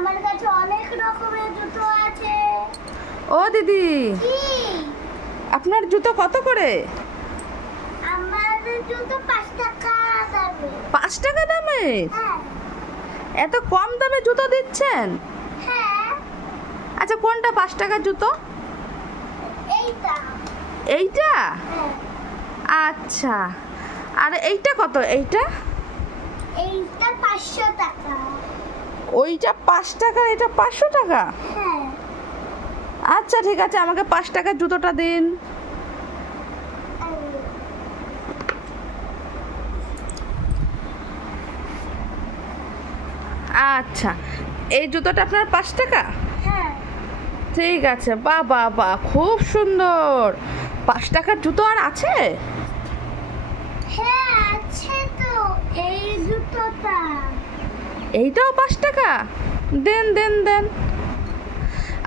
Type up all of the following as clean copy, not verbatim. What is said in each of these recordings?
আমার কাছে অনেক রকমের জুতো আছে। ও দিদি, কি? আপনার জুতো কত করে? আমার জুতো 5 টাকা দামে। 5 টাকা দামে? হ্যাঁ। এত কম দামে জুতো দিচ্ছেন? হ্যাঁ। আচ্ছা, কোনটা 5 টাকার জুতো? এইটা। এইটা? হ্যাঁ। আচ্ছা, আর এইটা কত? এইটা? এইটা 500 টাকা। ওইটা 5 টাকা, এটা 500 টাকা? হ্যাঁ। আচ্ছা ঠিক আছে, আমাকে 5 টাকার জুতোটা দিন। আচ্ছা, এই জুতোটা আপনার 5 টাকা? হ্যাঁ। ঠিক আছে, বাহ বাহ বাহ, খুব সুন্দর। 5 টাকার জুতো আর আছে? হ্যাঁ আছে তো, এই জুতোটা। এইটাও 5 টাকা? দেন দেন দেন,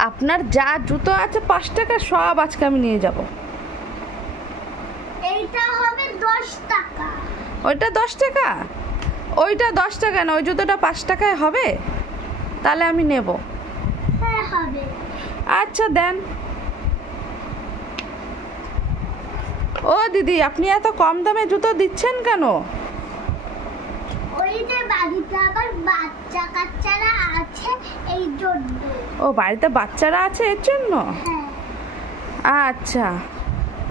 আপনার যা জুতো আছে 5 টাকা সব আজকে আমি নিয়ে যাব। এইটা হবে 10 টাকা। ওইটা 10 টাকা? ওইটা 10 টাকা না, ওই জুতোটা 5 টাকায় হবে? তাহলে আমি নেব। হ্যাঁ হবে। আচ্ছা দেন। ও দিদি, আপনি এত কম দামে জুতো দিচ্ছেন কেন? ওই যে বাড়িতে আবার বাচ্চা কাচ্চারা আছে এই জন্য। ও, বাড়িতে বাচ্চারা আছে এর জন্য? হ্যাঁ। আচ্ছা,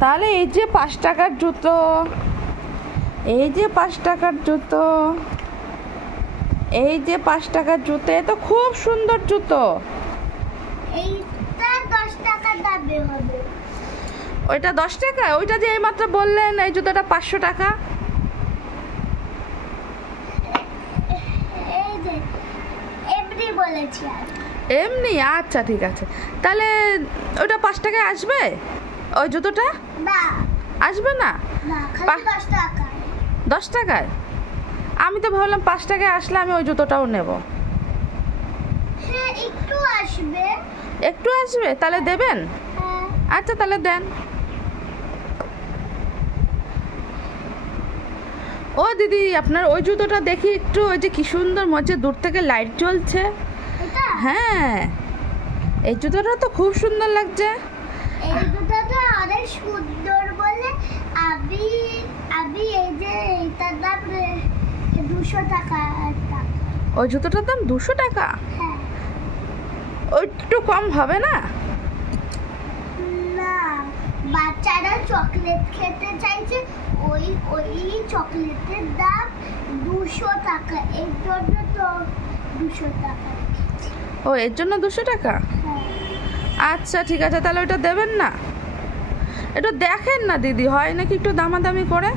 তাহলে এই যে 5 টাকার জুতো, এই যে 5 টাকার জুতো, এই যে 5 টাকার জুতো, এ তো খুব সুন্দর জুতো। এইটা 10 টাকা দামে হবে। ওইটা 10 টাকা? ওইটা যে এইমাত্র বললেন এই জুতোটা 500 টাকা। এই যে এমনি বলেছি আর। এমনি? আচ্ছা ঠিক আছে, তাহলে ওইটা 5 টাকায় আসবে? ওই জুতোটা না। আসবে না? না, খালি 10 টাকা। 10 টাকায়? আমি তো ভাবলাম 5 টাকায় আসলে আমি ওই জুতোটাও নেব। হ্যাঁ একটু আসবে। একটু আসবে? তাহলে দেবেন? হ্যাঁ। আচ্ছা তাহলে দেন। ও দিদি, আপনার ওই জুতোটা দেখি একটু, ওই যে কি সুন্দর, মনে হচ্ছে দূর থেকে লাইট জ্বলছে। এটা? হ্যাঁ, এই জুতোটা তো খুব সুন্দর লাগছে। এই জুতোটা অনেক সুন্দর বলে আমি আমি এই যে এইটার দাম 200 টাকা। ওই জুতোটার দাম 200 টাকা? হ্যাঁ। ওই একটু কম হবে না? না, বাচ্চারা চকলেট খেতে চাইছে, ওই ওই চকলেটের দাম 200 টাকা, এর জন্য তো 200 টাকা। ও, এর জন্য 200 টাকা? হ্যাঁ। আচ্ছা ঠিক আছে, তাহলে ওইটা দেবেন না? একটু দেখেন না দিদি, হয় নাকি একটু দামাদামি করে।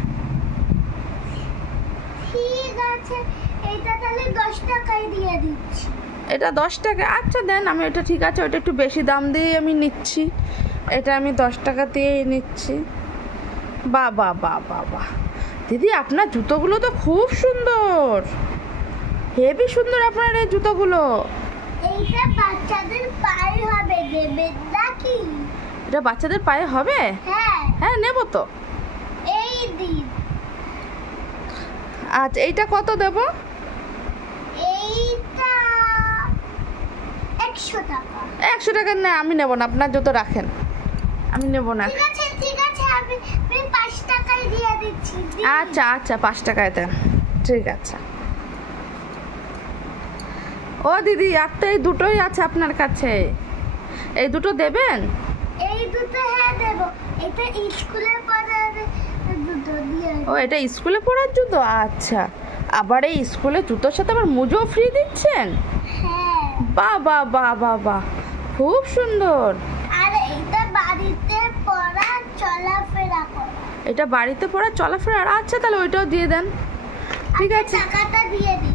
ঠিক আছে, এইটা তাহলে 10 টাকায় দিয়ে দিচ্ছি। এটা 10 টাকা? আচ্ছা দেন, আমি ওটা ঠিক আছে, ওটা একটু বেশি দাম দিয়ে আমি নিচ্ছি, এটা আমি 10 টাকা দিয়েই নিচ্ছি। বাহ বাহ বাহ বাহ বাহ, দিদি আপনার জুতোগুলো তো খুব সুন্দর, হেভি সুন্দর আপনার এই জুতোগুলো। এইটা বাচ্চাদের পায়ে হবে, দেবেন নাকি? এটা বাচ্চাদের পায়ে হবে? হ্যাঁ। হ্যাঁ নেব তো। এই দিন। আচ্ছা, এইটা কত দেব? এইটা 100 টাকা। 100 টাকা না, আমি নেব না, আপনার জুতো রাখেন, আমি নেব না। ঠিক আছে ঠিক আছে, আমি 5 টাকায় দিয়ে দিচ্ছি। আচ্ছা আচ্ছা, 5 টাকায় দেন, ঠিক আছে। ও দিদি, আর তো এই দুটোই আছে আপনার কাছে, এই দুটো দেবেন? এই দুটো হ্যাঁ দেব। এটা স্কুলে পড়ার দুটো দিয়ে। ও, এটা স্কুলে পড়ার জুতো? আচ্ছা, আবার এই স্কুলে জুতোর সাথে আবার মোজো ফ্রি দিচ্ছেন? হ্যাঁ। বাহ বাহ বাহ বাহ বাহ, খুব সুন্দর। আর এটা বাড়িতে পড়া চলাফেরা করা। এটা বাড়িতে পড়া চলাফেরা? আচ্ছা তাহলে ওইটাও দিয়ে দেন। ঠিক আছে, টাকাটা দিয়ে দিই।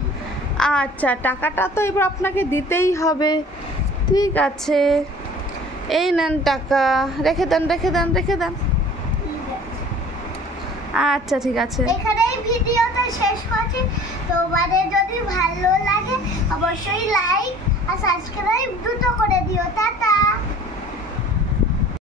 আচ্ছা, টাকাটা তো এবার আপনাকে দিতেই হবে। ঠিক আছে, এই নেন টাকা, রেখে দেন রেখে দেন রেখে দেন। ঠিক আছে। আচ্ছা ঠিক আছে। এখানেই ভিডিওটা শেষ করছি। তোমাদের যদি ভালো লাগে অবশ্যই লাইক আর সাবস্ক্রাইব দুটো করে দিও। টাটা।